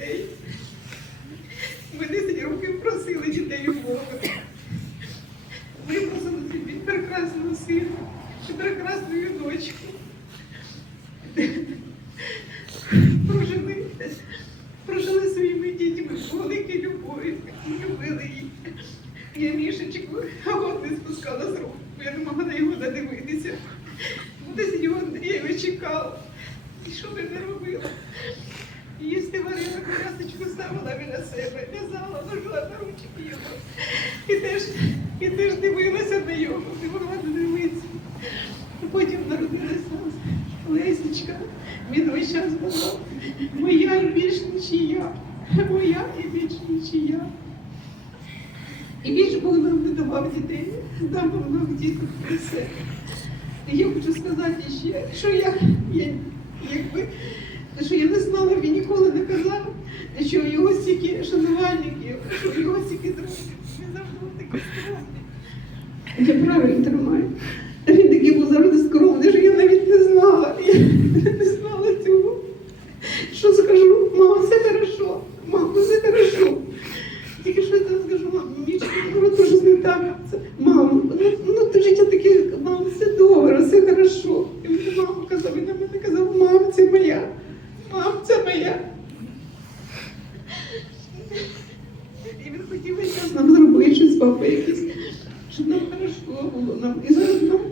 дітей. Ми 10 років просили дітей у Бога. Випросили собі прекрасного сина і прекрасну дочку. Прожили, прожили своїми дітьми в великій любові, любили їх. Я мішечку, а от не спускала з рук. Я не могла на його надивитися. Десь його Андрієва чекала. І що би не робила? Їсти варила, колясочку ставила біля себе, в'язала, ложила на ручки його. І теж, і теж дивилася на його, не могла дивитися. Потім народилась нас Лесечка. Він весь час була моя і більш нічия. Моя і більш нічия. І більш Бог нам не давав дітей, дав Бог нам діток все. Я хочу сказати ще, що я, я якби, що я не знала, він ніколи не казав, що його стільки шанувальників, що його стільки друзів. Він завжди був такий скромний. Я правильно тримаю. Він такий був завжди скромний, що я навіть не знала. Я не знала цього. Що скажу? Мама, все хорошо. Мама, все хорошо. Тільки що я там скажу, мам, нічого, то не так. Це, мам, ну, ну то життя таке, мам, все добре, все хорошо. І мені мама казав, і на мене казав, мам, це моя. Мам, це моя. І він хотів весь час нам щось з щоб нам хорошо було. Нам. І зараз року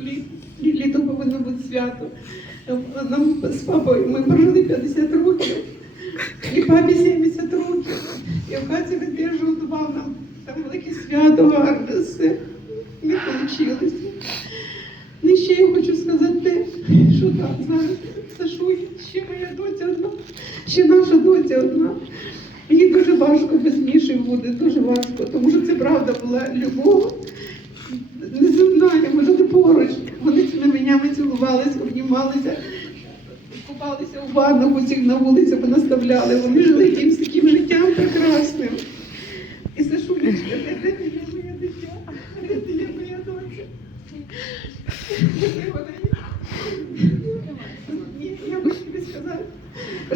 лі- лі- літо повинно бути свято. Нам з папою ми прожили 50 років. І папі 70 років. І в хаті він жартував нам. Там велике свято, гарне все. Не вийшло. Ну, і ще я хочу сказати те, що так, зараз Сашуня, ще моя доця одна, ще наша доця одна. Їй дуже важко без Міші буде, дуже важко, тому що це правда була любов. Не знаю, може не поруч. Вони цими менями цілувалися, обнімалися, купалися у ваннах, усіх на вулиці понаставляли. Вони жили якимсь таким життям прекрасним. І Сашулечка, де ти є моє дитя? Де ти є моя доча? Я хочу тобі сказати,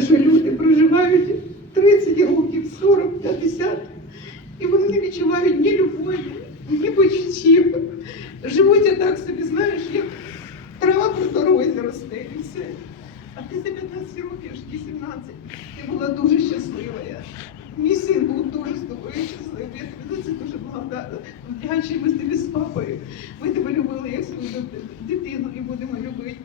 що люди проживають 30 років, 40, 50, і вони не відчувають ні любові, ні почуттів. Живуть так собі, знаєш, як трава по дорозі росте і все. А ти за 15 років, аж ті 17, ти була дуже щаслива. Я. Мій син був дуже з тобою щасливий. Я тобі за це дуже благодарна. Вдячні ми з тобі з папою. Ми тебе любили як свою дитину і будемо любити.